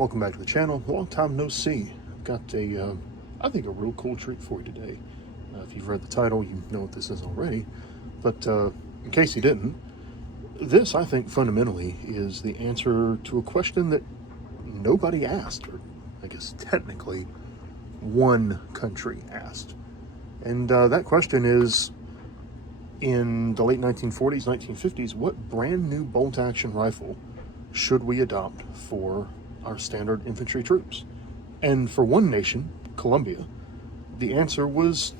Welcome back to the channel. Long time no see. I've got I think a real cool treat for you today. If you've read the title, you know what this is already. But in case you didn't, this, I think, fundamentally is the answer to a question that nobody asked, or I guess technically one country asked. And that question is, in the late 1940s, 1950s, what brand new bolt-action rifle should we adopt for our standard infantry troops? And for one nation, Colombia, the answer was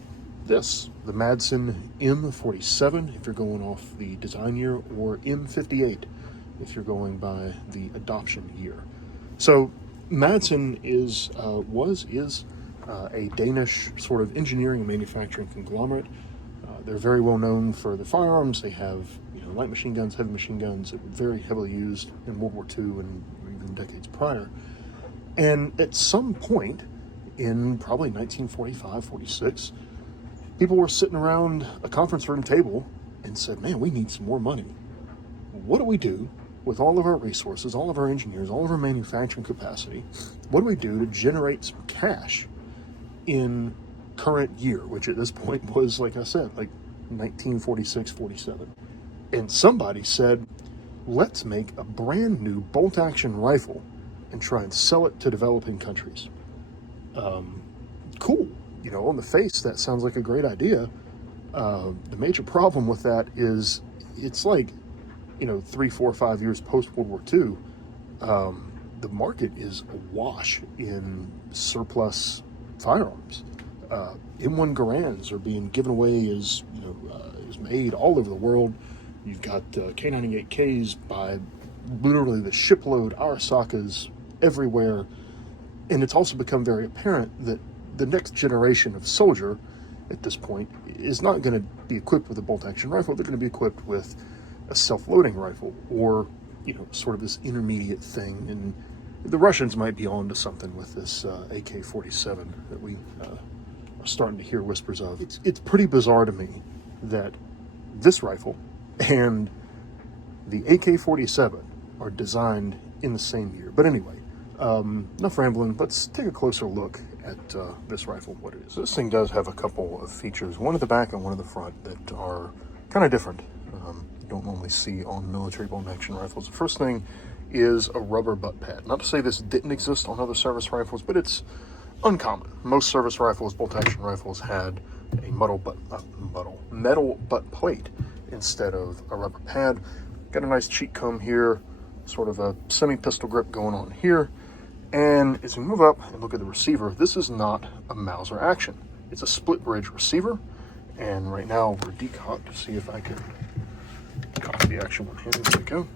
this: the Madsen M47 if you're going off the design year, or M58 if you're going by the adoption year. So Madsen is a Danish sort of engineering and manufacturing conglomerate. They're very well known for the firearms. They have, light machine guns, heavy machine guns that were very heavily used in World War II and even decades prior. And at some point in probably 1945, 46, people were sitting around a conference room table and said, man, we need some more money. What do we do with all of our resources, all of our engineers, all of our manufacturing capacity? What do we do to generate some cash in current year, which at this point was, like I said, like 1946, 47. And somebody said, let's make a brand new bolt-action rifle and try and sell it to developing countries. Cool. On the face, that sounds like a great idea. The major problem with that is it's like, 3, 4, 5 years post-World War II, the market is awash in surplus firearms. M1 Garands are being given away as made all over the world. You've got K98Ks by literally the shipload, Arasakas everywhere. And it's also become very apparent that the next generation of soldier at this point is not going to be equipped with a bolt-action rifle. They're going to be equipped with a self-loading rifle, or, sort of this intermediate thing. And the Russians might be on to something with this AK-47 that we are starting to hear whispers of. It's pretty bizarre to me that this rifle and the AK-47 are designed in the same year. But anyway, enough rambling. Let's take a closer look at this rifle, what it is. This thing does have a couple of features, one at the back and one at the front, that are kind of different. You don't normally see on military bolt-action rifles. The first thing is a rubber butt pad. Not to say this didn't exist on other service rifles, but it's uncommon. Most service rifles, bolt-action rifles, had a metal butt plate instead of a rubber pad. Got a nice cheek comb here, sort of a semi-pistol grip going on here. And as we move up and look at the receiver, this is not a Mauser action. It's a split bridge receiver. And right now we're decocked to see if I can cock the action one-handed. There we go.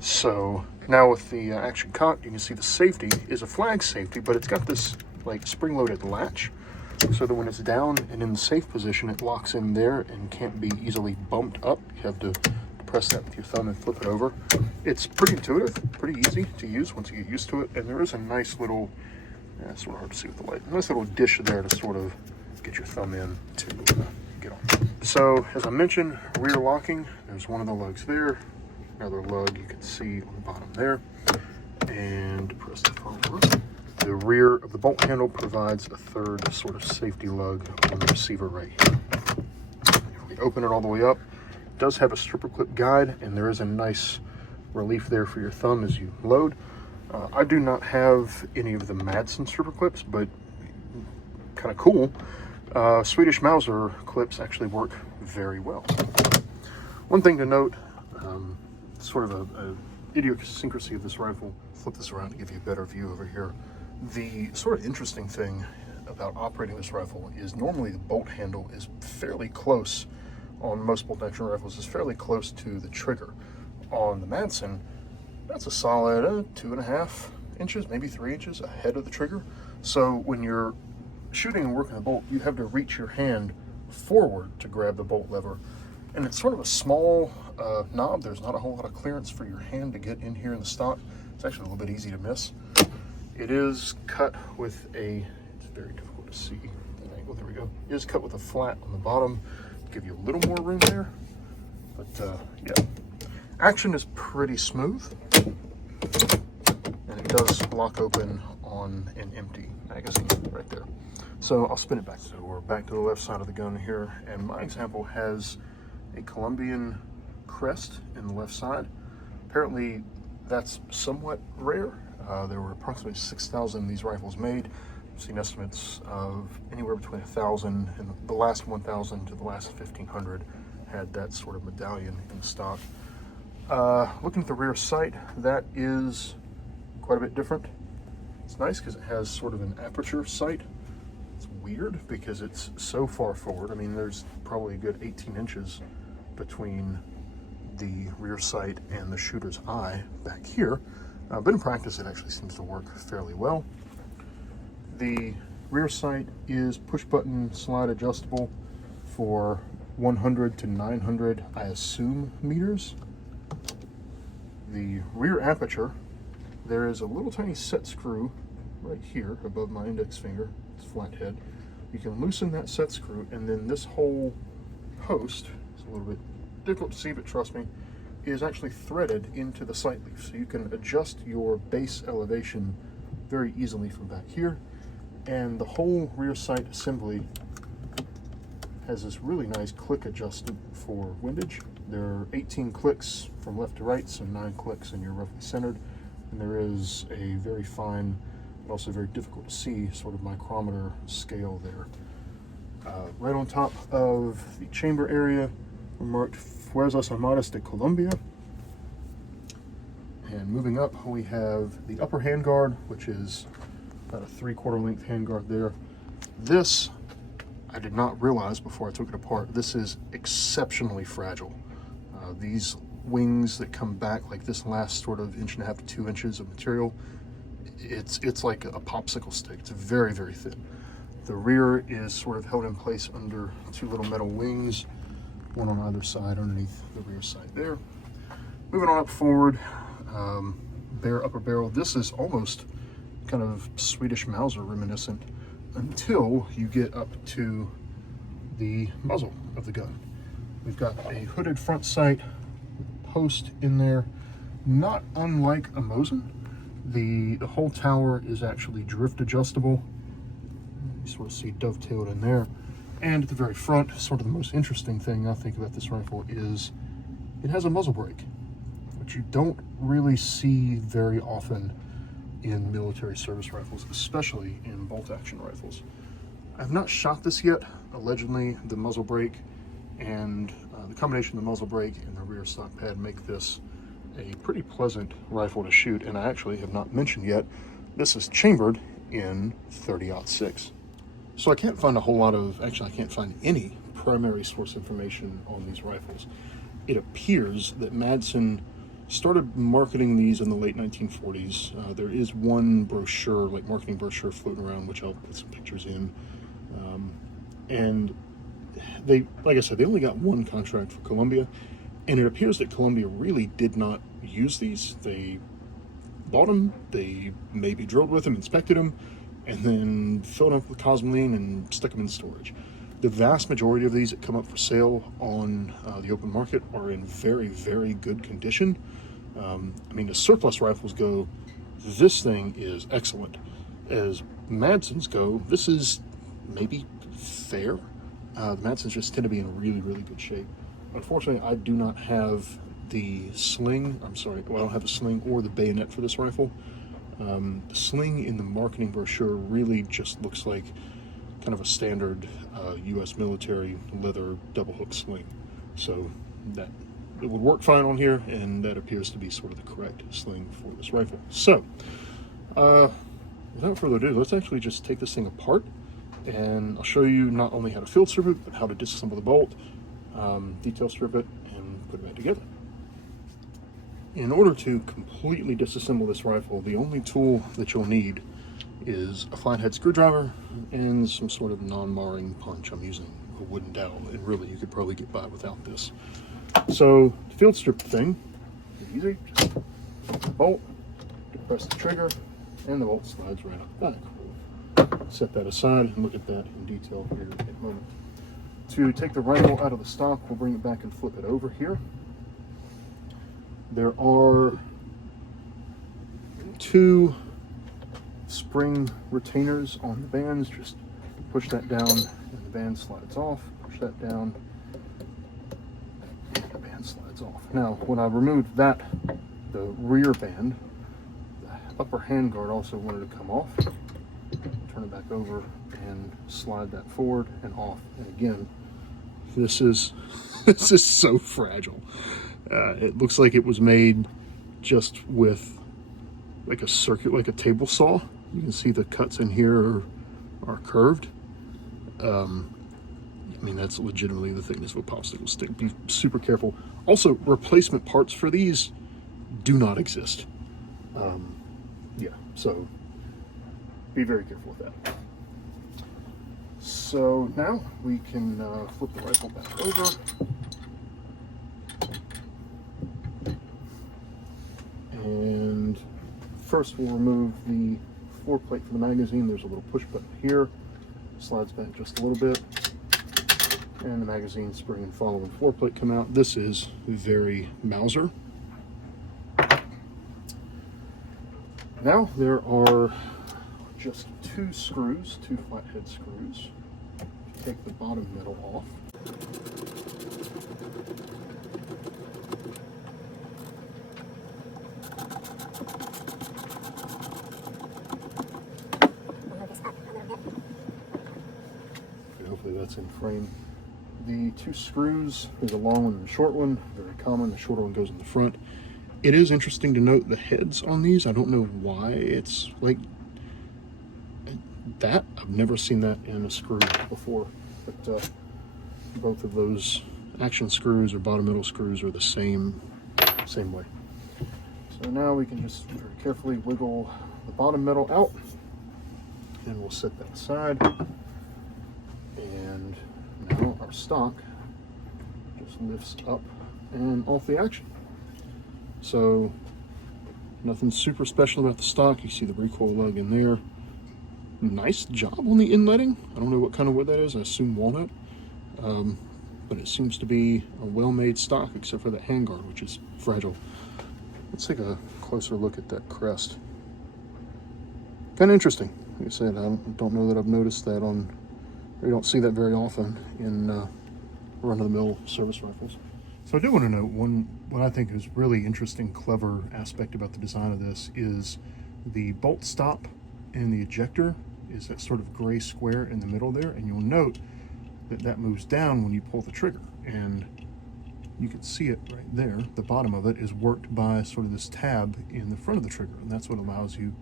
So now with the action cocked, you can see the safety is a flag safety, but it's got this like spring-loaded latch, so that when it's down and in the safe position, it locks in there and can't be easily bumped up. You have to press that with your thumb and flip it over. It's pretty intuitive, pretty easy to use once you get used to it. And there is a nice little, it's sort of hard to see with the light, a nice little dish there to sort of get your thumb in to get on. So as I mentioned, rear locking, there's one of the lugs there, another lug you can see on the bottom there, and press the phone up. The rear of the bolt handle provides a third sort of safety lug on the receiver right here. If we open it all the way up, it does have a stripper clip guide, and there is a nice relief there for your thumb as you load. I do not have any of the Madsen stripper clips, but kind of cool. Swedish Mauser clips actually work very well. One thing to note, sort of a idiosyncrasy of this rifle, flip this around to give you a better view over here. The sort of interesting thing about operating this rifle is normally the bolt handle is fairly close, on most bolt-action rifles, is fairly close to the trigger. On the Madsen, that's a solid 2.5 inches, maybe 3 inches ahead of the trigger. So when you're shooting and working the bolt, you have to reach your hand forward to grab the bolt lever. And it's sort of a small knob. There's not a whole lot of clearance for your hand to get in here in the stock. It's actually a little bit easy to miss. It is cut with it's very difficult to see the angle, there we go. It is cut with a flat on the bottom, give you a little more room there. But yeah, action is pretty smooth. does lock open on an empty magazine right there. So I'll spin it back. So we're back to the left side of the gun here, and my example has a Colombian crest in the left side. Apparently that's somewhat rare. There were approximately 6,000 of these rifles made. I've seen estimates of anywhere between 1,000 and the last 1,000 to the last 1,500 had that sort of medallion in stock. Looking at the rear sight, that is quite a bit different. It's nice because it has sort of an aperture sight. It's weird because it's so far forward. I mean, there's probably a good 18 inches between the rear sight and the shooter's eye back here. But in practice, it actually seems to work fairly well. The rear sight is push button slide adjustable for 100 to 900, I assume, meters. The rear aperture, there is a little tiny set screw right here above my index finger. It's flat head. You can loosen that set screw, and then this whole post, it's a little bit difficult to see, but trust me, is actually threaded into the sight leaf. So you can adjust your base elevation very easily from back here. And the whole rear sight assembly has this really nice click adjustment for windage. There are 18 clicks from left to right, so 9 clicks and you're roughly centered. And there is a very fine, but also very difficult to see, sort of micrometer scale there. Right on top of the chamber area, we're marked Fuerzas Armadas De Columbia. And moving up, we have the upper handguard, which is about a 3/4 length handguard there. This, I did not realize before I took it apart, this is exceptionally fragile. These wings that come back, like this last sort of 1.5 to 2 inches of material, it's like a popsicle stick. It's very, very thin. The rear is sort of held in place under 2 little metal wings, one on either side underneath the rear sight there. Moving on up forward, bare upper barrel. This is almost kind of Swedish Mauser reminiscent until you get up to the muzzle of the gun. We've got a hooded front sight post in there, not unlike a Mosin. The whole tower is actually drift adjustable. You sort of see dovetailed in there. And at the very front, sort of the most interesting thing I think about this rifle is it has a muzzle brake, which you don't really see very often in military service rifles, especially in bolt action rifles. I've not shot this yet. Allegedly, the muzzle brake and the combination of the muzzle brake and the rear stock pad make this a pretty pleasant rifle to shoot. And I actually have not mentioned yet, this is chambered in 30-06. So I can't find a whole lot of, actually I can't find any primary source information on these rifles. It appears that Madsen started marketing these in the late 1940s. There is one brochure, like marketing brochure, floating around, which I'll put some pictures in. And they, like I said, they only got one contract for Columbia, and it appears that Columbia really did not use these. They bought them, they maybe drilled with them, inspected them, and then filled them up with cosmoline and stuck them in storage. The vast majority of these that come up for sale on the open market are in very, very good condition. I mean, as surplus rifles go, this thing is excellent. As Madsens go, this is maybe fair. The Madsens just tend to be in really, really good shape. Unfortunately, I do not have the sling. I'm sorry, well, I don't have the sling or the bayonet for this rifle. The sling in the marketing brochure really just looks like kind of a standard U.S. military leather double hook sling. So that it would work fine on here, and that appears to be sort of the correct sling for this rifle. So without further ado, let's actually just take this thing apart, and I'll show you not only how to field strip it, but how to disassemble the bolt, detail strip it, and put it back together. In order to completely disassemble this rifle, the only tool that you'll need is a flathead screwdriver and some sort of non-marring punch. I'm using a wooden dowel, and really you could probably get by without this. So the field strip thing is easy. Just bolt, press the trigger, and the bolt slides right up back. Set that aside and look at that in detail here in a moment. To take the rifle out of the stock, we'll bring it back and flip it over here. There are 2 spring retainers on the bands. Just push that down and the band slides off. Push that down and the band slides off. Now, when I removed that, the rear band, the upper handguard also wanted to come off. Turn it back over and slide that forward and off. And again, this is so fragile. It looks like it was made just with like a circuit, like a table saw. You can see the cuts in here are curved. I mean, that's legitimately the thickness of a popsicle stick. Be super careful. Also, replacement parts for these do not exist. Yeah, so be very careful with that. So now we can flip the rifle back over. And first we'll remove the floor plate for the magazine. There's a little push button here. Slides back just a little bit. And the magazine spring and following floor plate come out. This is very Mauser. Now there are just two screws, two flathead screws. Take the bottom metal off. Okay, hopefully that's in frame. The two screws, there's a long one and a short one, very common. The shorter one goes in the front. It is interesting to note the heads on these. I don't know why it's like that. I've never seen that in a screw before, but both of those action screws or bottom metal screws are the same way. So now we can just very carefully wiggle the bottom metal out, and we'll set that aside. And now our stock just lifts up and off the action. So nothing super special about the stock. You see the recoil lug in there. Nice job on the inletting. I don't know what kind of wood that is. I assume walnut. But it seems to be a well-made stock, except for that handguard, which is fragile. Let's take a closer look at that crest. Kind of interesting. Like I said, I don't know that I've noticed that on, or you don't see that very often in run-of-the-mill service rifles. So I do want to note what I think is really interesting, clever aspect about the design of this is the bolt stop and the ejector is that sort of gray square in the middle there, and you'll note that moves down when you pull the trigger, and you can see it right there. The bottom of it is worked by sort of this tab in the front of the trigger, and that's what allows you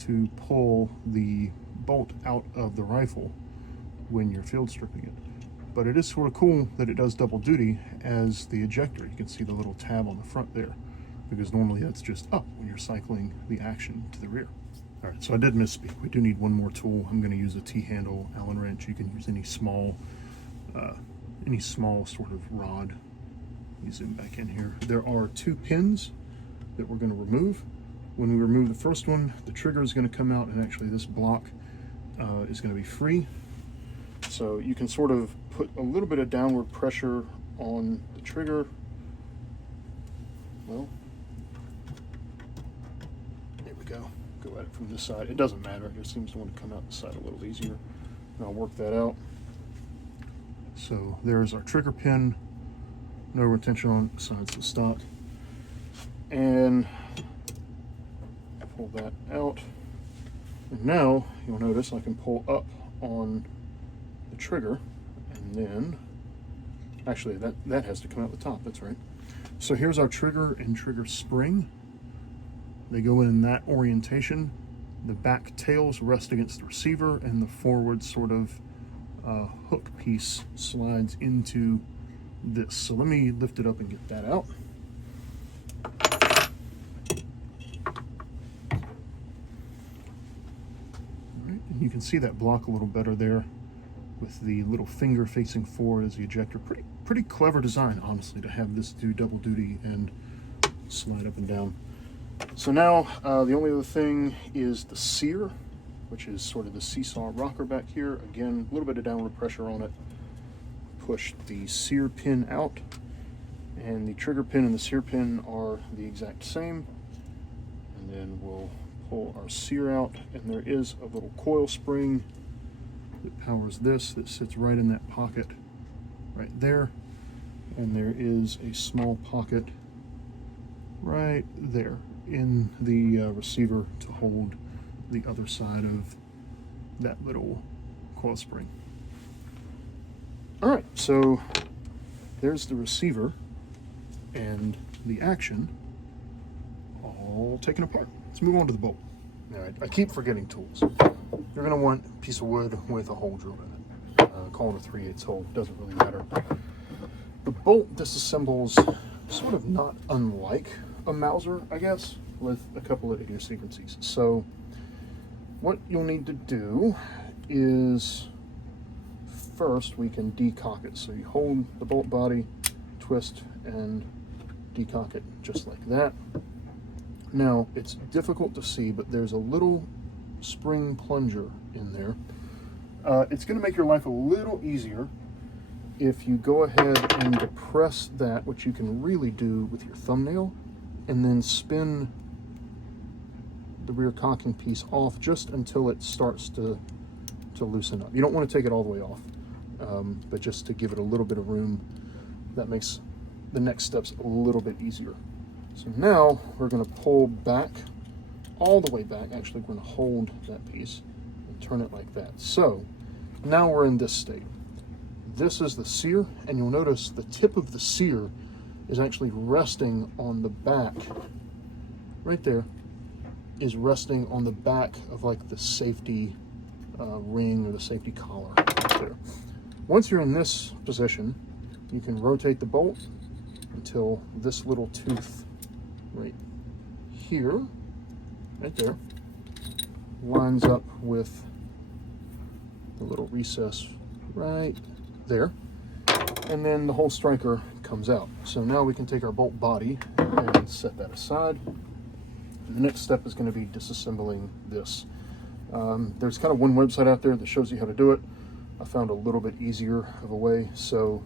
to pull the bolt out of the rifle when you're field stripping it. But it is sort of cool that it does double duty as the ejector. You can see the little tab on the front there, because normally that's just up when you're cycling the action to the rear. All right, so I did misspeak. We do need one more tool. I'm going to use a T-handle Allen wrench. You can use any small sort of rod. Let me zoom back in here. There are two pins that we're going to remove. When we remove the first one, the trigger is going to come out, and actually this block is going to be free. So you can sort of put a little bit of downward pressure on the trigger. Well, there we go. Go at it from this side. It doesn't matter. It just seems to want to come out the side a little easier. And I'll work that out. So there's our trigger pin. No retention on besides the stock. And pull that out. And now you'll notice I can pull up on the trigger, and then actually that has to come out the top. That's right. So here's our trigger and trigger spring. They go in that orientation. The back tails rest against the receiver, and the forward sort of hook piece slides into this. So let me lift it up and get that out. And you can see that block a little better there with the little finger facing forward as the ejector. Pretty clever design, honestly, to have this do double duty and slide up and down. So now the only other thing is the sear, which is sort of the seesaw rocker back here. Again, a little bit of downward pressure on it. Push the sear pin out, and the trigger pin and the sear pin are the exact same. And then we'll pull our sear out, and there is a little coil spring that powers this that sits right in that pocket right there, and there is a small pocket right there in the receiver to hold the other side of that little coil spring. All right, so there's the receiver and the action all taken apart. Let's move on to the bolt. All right, I keep forgetting tools. You're gonna want a piece of wood with a hole drilled in it. Call it a 3/8 hole, doesn't really matter. The bolt disassembles sort of not unlike a Mauser, I guess, with a couple of idiosyncrasies. So what you'll need to do is, first we can decock it. So you hold the bolt body, twist, and decock it just like that. Now, it's difficult to see, but there's a little spring plunger in there. It's going to make your life a little easier if you go ahead and depress that, which you can really do with your thumbnail, and then spin the rear cocking piece off just until it starts to loosen up. You don't want to take it all the way off, but just to give it a little bit of room. That makes the next steps a little bit easier. So now we're going to pull back, all the way back. Actually, we're going to hold that piece and turn it like that. So now we're in this state. This is the sear, and you'll notice the tip of the sear is actually resting on the back. Right there is resting on the back of like the safety ring or the safety collar right there. Once you're in this position, you can rotate the bolt until this little tooth right here, right there, lines up with the little recess right there, and then the whole striker comes out. So now we can take our bolt body and set that aside. And the next step is going to be disassembling this. There's kind of one website out there that shows you how to do it. I found a little bit easier of a way, so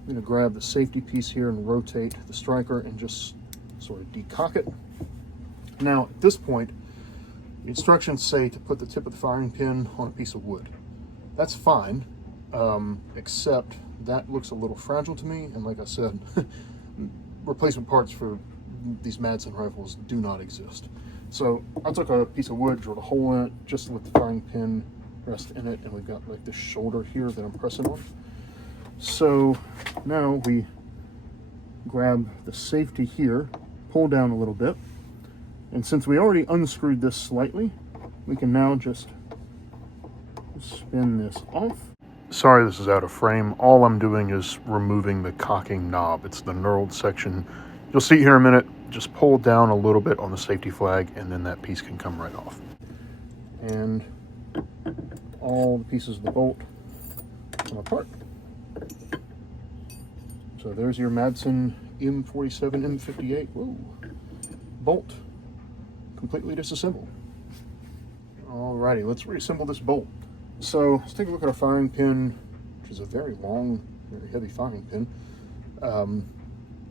I'm going to grab the safety piece here and rotate the striker and just sort of decock it. Now at this point, the instructions say to put the tip of the firing pin on a piece of wood. That's fine, except that looks a little fragile to me, and like I said, replacement parts for these Madsen rifles do not exist. So I took a piece of wood, drilled a hole in it just to let the firing pin rest in it, and we've got like this shoulder here that I'm pressing on. So now we grab the safety here, pull down a little bit, and since we already unscrewed this slightly, we can now just spin this off. Sorry this is out of frame. All I'm doing is removing the cocking knob. It's the knurled section. You'll see here in a minute. Just pull down a little bit on the safety flag, and then that piece can come right off. And all the pieces of the bolt come apart. So there's your Madsen M47, M58, whoa, bolt, completely disassembled. Alrighty, let's reassemble this bolt. So let's take a look at our firing pin, which is a very long, very heavy firing pin.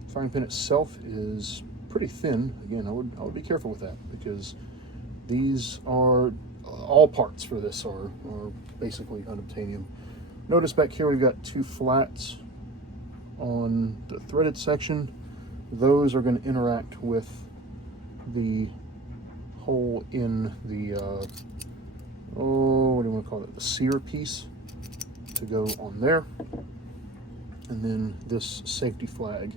Firing pin itself is pretty thin. Again, I would be careful with that, because these are, all parts for this are basically unobtainium. Notice back here we've got two flats on the threaded section. Those are going to interact with the hole in the what do you want to call it, the sear piece, to go on there. And then this safety flag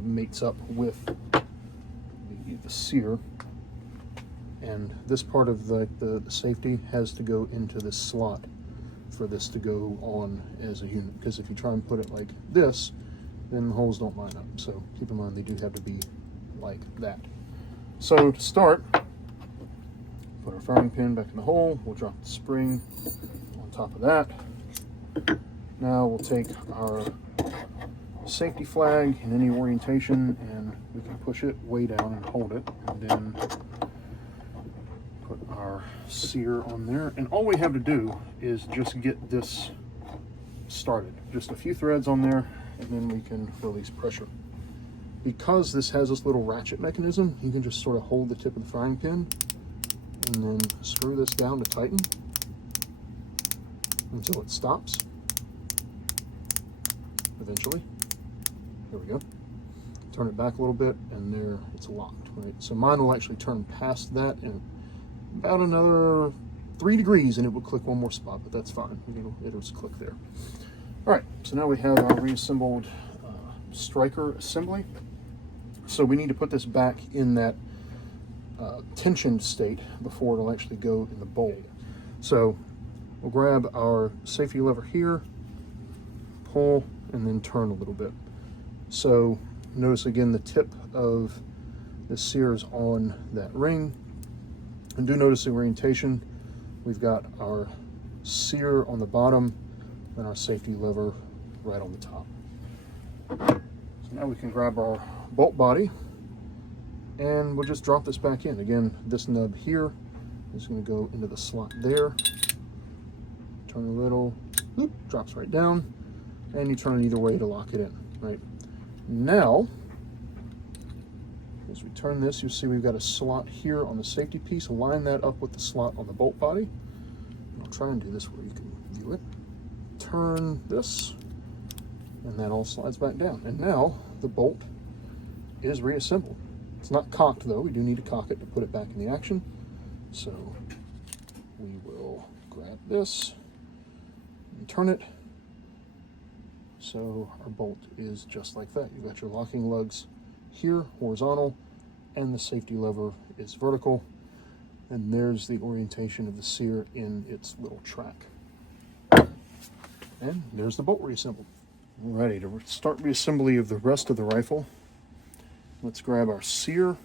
mates up with the sear, and this part of the safety has to go into this slot for this to go on as a unit, because if you try and put it like this, then the holes don't line up. So keep in mind they do have to be like that. So to start, put our firing pin back in the hole. We'll drop the spring on top of that. Now we'll take our safety flag in any orientation, and we can push it way down and hold it, and then put our sear on there. And all we have to do is just get this started. Just a few threads on there, and then we can release pressure. Because this has this little ratchet mechanism, you can just sort of hold the tip of the firing pin and then screw this down to tighten until it stops. Eventually. There we go. Turn it back a little bit, and there it's locked, right? So mine will actually turn past that in about another 3 degrees, and it will click one more spot, but that's fine. It'll just click there. All right, so now we have our reassembled striker assembly. So we need to put this back in that tensioned state before it'll actually go in the bolt. So we'll grab our safety lever here, pull, and then turn a little bit. So notice again the tip of the sear is on that ring. And do notice the orientation. We've got our sear on the bottom and our safety lever right on the top. So now we can grab our bolt body and we'll just drop this back in. Again, this nub here is going to go into the slot there. Turn a little, whoop, drops right down, and you turn it either way to lock it in, right? Now, as we turn this, you'll see we've got a slot here on the safety piece. Line that up with the slot on the bolt body. I'll try and do this where you can view it. Turn this, and that all slides back down. And now the bolt is reassembled. It's not cocked though. We do need to cock it to put it back in the action. So we will grab this and turn it. So our bolt is just like that. You've got your locking lugs here, horizontal, and the safety lever is vertical. And there's the orientation of the sear in its little track. And there's the bolt reassembled. Ready to start reassembly of the rest of the rifle. Let's grab our sear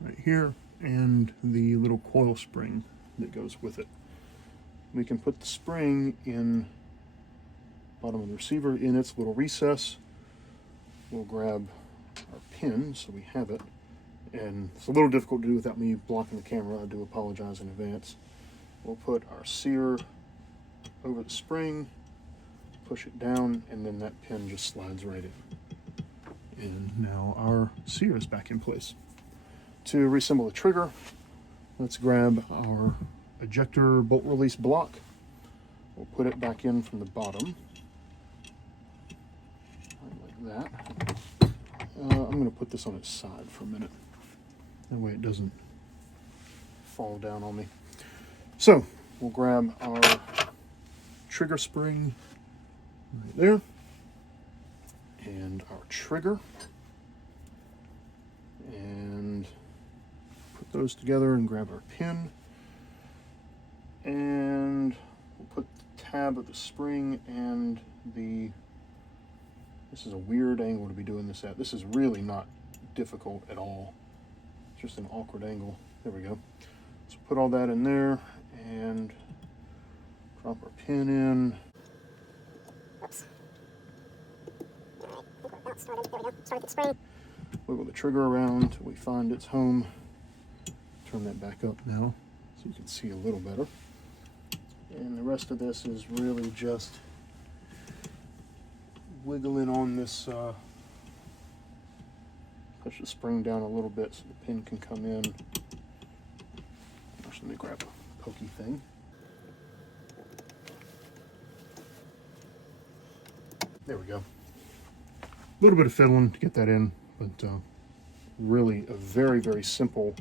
right here and the little coil spring that goes with it. We can put the spring in bottom of the receiver in its little recess. We'll grab our pin so we have it, and it's a little difficult to do without me blocking the camera. I do apologize in advance. We'll put our sear over the spring, push it down, and then that pin just slides right in. And now our sear is back in place. To reassemble the trigger, let's grab our ejector bolt release block. We'll put it back in from the bottom, like that. I'm going to put this on its side for a minute. That way it doesn't fall down on me. So we'll grab our trigger spring right there and our trigger and put those together and grab our pin, and we'll put the tab of the spring and this is a weird angle to be doing this at. This is really not difficult at all. It's just an awkward angle. There we go. So put all that in there and drop our pin in. Oops. There we go. Start the spring. Wiggle the trigger around till we find its home. Turn that back up now so you can see a little better. And the rest of this is really just wiggling on this, push the spring down a little bit so the pin can come in. Actually, let me grab a pokey thing. There we go. A little bit of fiddling to get that in, but really a very, very simple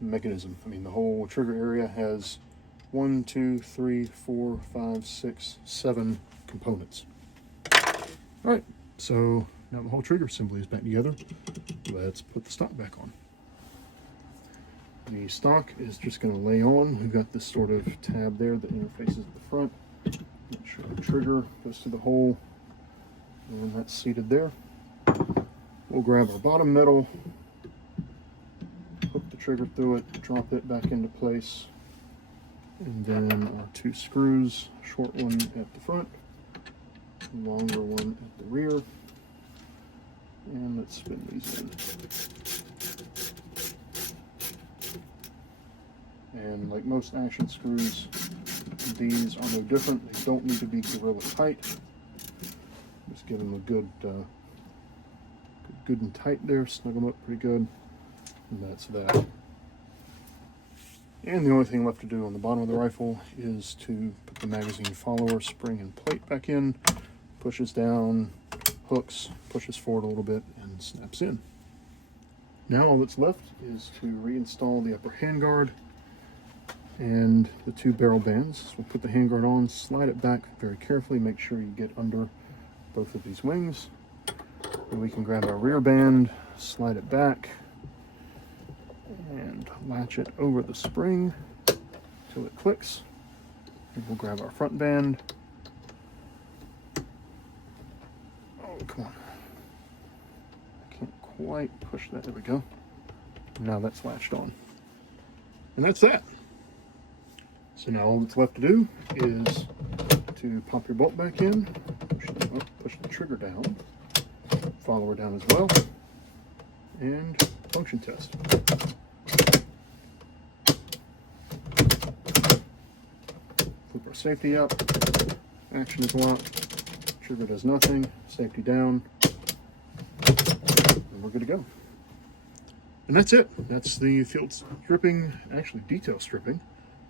mechanism. I mean, the whole trigger area has 1, 2, 3, 4, 5, 6, 7 components. All right, so now the whole trigger assembly is back together. Let's put the stock back on. The stock is just going to lay on. We've got this sort of tab there that interfaces at the front. Make sure the trigger goes to the hole, and that's seated there. We'll grab our bottom metal, hook the trigger through it, drop it back into place, and then our 2 screws, short one at the front, longer one at the rear, and let's spin these in. And like most action screws, these are no different. They don't need to be gorilla tight. Just give them a good and tight there, snug them up pretty good, and that's that. And the only thing left to do on the bottom of the rifle is to put the magazine follower spring and plate back in, pushes down, hooks, pushes forward a little bit, and snaps in. Now all that's left is to reinstall the upper handguard and the two barrel bands. So we'll put the handguard on, slide it back very carefully, make sure you get under both of these wings. And we can grab our rear band, slide it back, and latch it over the spring till it clicks. And we'll grab our front band. Oh, come on. I can't quite push that. There we go. Now that's latched on. And that's that. So now all that's left to do is to pop your bolt back in, push the trigger down, follower down as well, and function test. Flip our safety up, action is locked, trigger does nothing, safety down, and we're good to go. And that's it. That's the field stripping, actually detail stripping,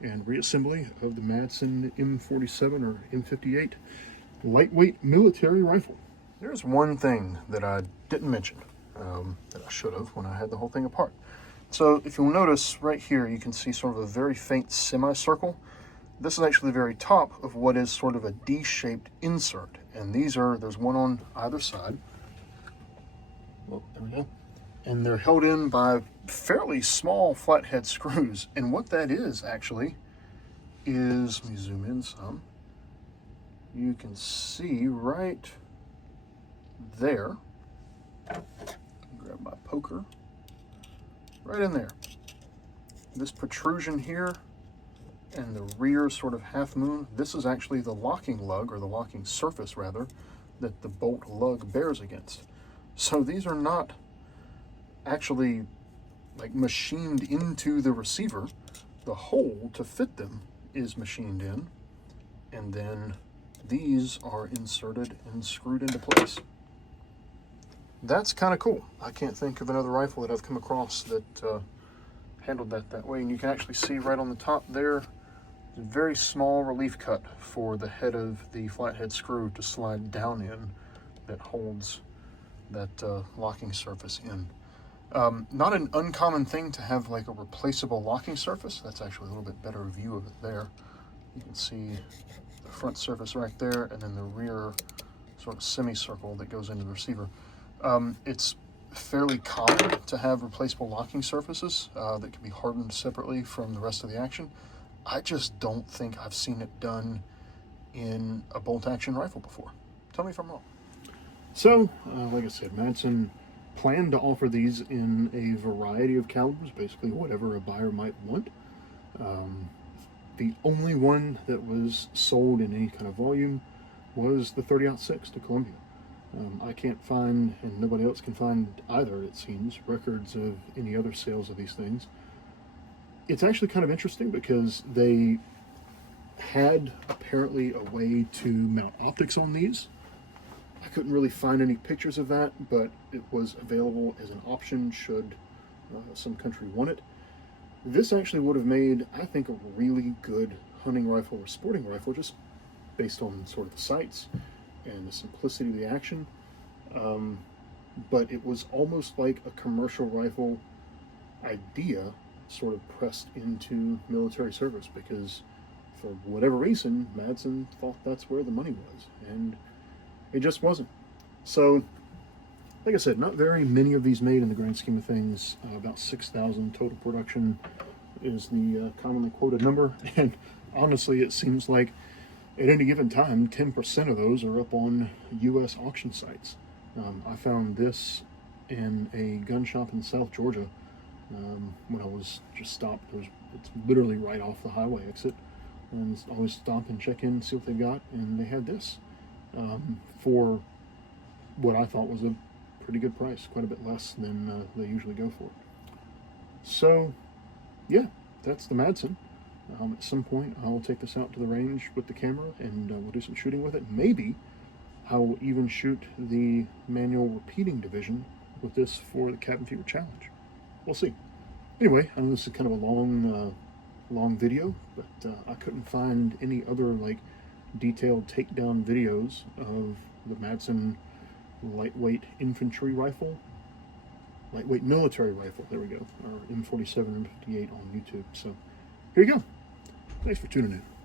and reassembly of the Madsen M47 or M58 lightweight military rifle. There's one thing that I didn't mention that I should have when I had the whole thing apart. So if you'll notice right here, you can see sort of a very faint semicircle. This is actually the very top of what is sort of a D-shaped insert. And there's one on either side. Oh, there we go. And they're held in by fairly small flathead screws. And what that is actually is, let me zoom in some. You can see right there, grab my poker, right in there. This protrusion here and the rear sort of half moon, this is actually the locking lug, or the locking surface rather, that the bolt lug bears against. So these are not actually like machined into the receiver. The hole to fit them is machined in, and then these are inserted and screwed into place. That's kind of cool. I can't think of another rifle that I've come across that handled that way. And you can actually see right on the top there, a very small relief cut for the head of the flathead screw to slide down in that holds that locking surface in. Not an uncommon thing to have like a replaceable locking surface. That's actually a little bit better view of it there. You can see the front surface right there, and then the rear sort of semicircle that goes into the receiver. It's fairly common to have replaceable locking surfaces that can be hardened separately from the rest of the action. I just don't think I've seen it done in a bolt-action rifle before. Tell me if I'm wrong. So, like I said, Madsen planned to offer these in a variety of calibers, basically whatever a buyer might want. The only one that was sold in any kind of volume was the 30-06 to Columbia. I can't find, and nobody else can find either, it seems, records of any other sales of these things. It's actually kind of interesting because they had apparently a way to mount optics on these. I couldn't really find any pictures of that, but it was available as an option should some country want it. This actually would have made, I think, a really good hunting rifle or sporting rifle, just based on sort of the sights and the simplicity of the action. But it was almost like a commercial rifle idea sort of pressed into military service, because for whatever reason, Madsen thought that's where the money was, and it just wasn't. So, like I said, not very many of these made in the grand scheme of things. About 6,000 total production is the commonly quoted number, and honestly, it seems like at any given time, 10% of those are up on U.S. auction sites. I found this in a gun shop in South Georgia when I was just stopped. It's literally right off the highway exit, and always stop and check in, see what they got, and they had this for what I thought was a pretty good price, quite a bit less than they usually go for. So, yeah, that's the Madsen. At some point, I'll take this out to the range with the camera, and we'll do some shooting with it. Maybe I'll even shoot the manual repeating division with this for the Cabin Fever Challenge. We'll see. Anyway, I know this is kind of a long long video, but I couldn't find any other like detailed takedown videos of the Madsen lightweight infantry rifle, lightweight military rifle, there we go, or M47, M58 on YouTube. So here you go. Thanks for tuning in.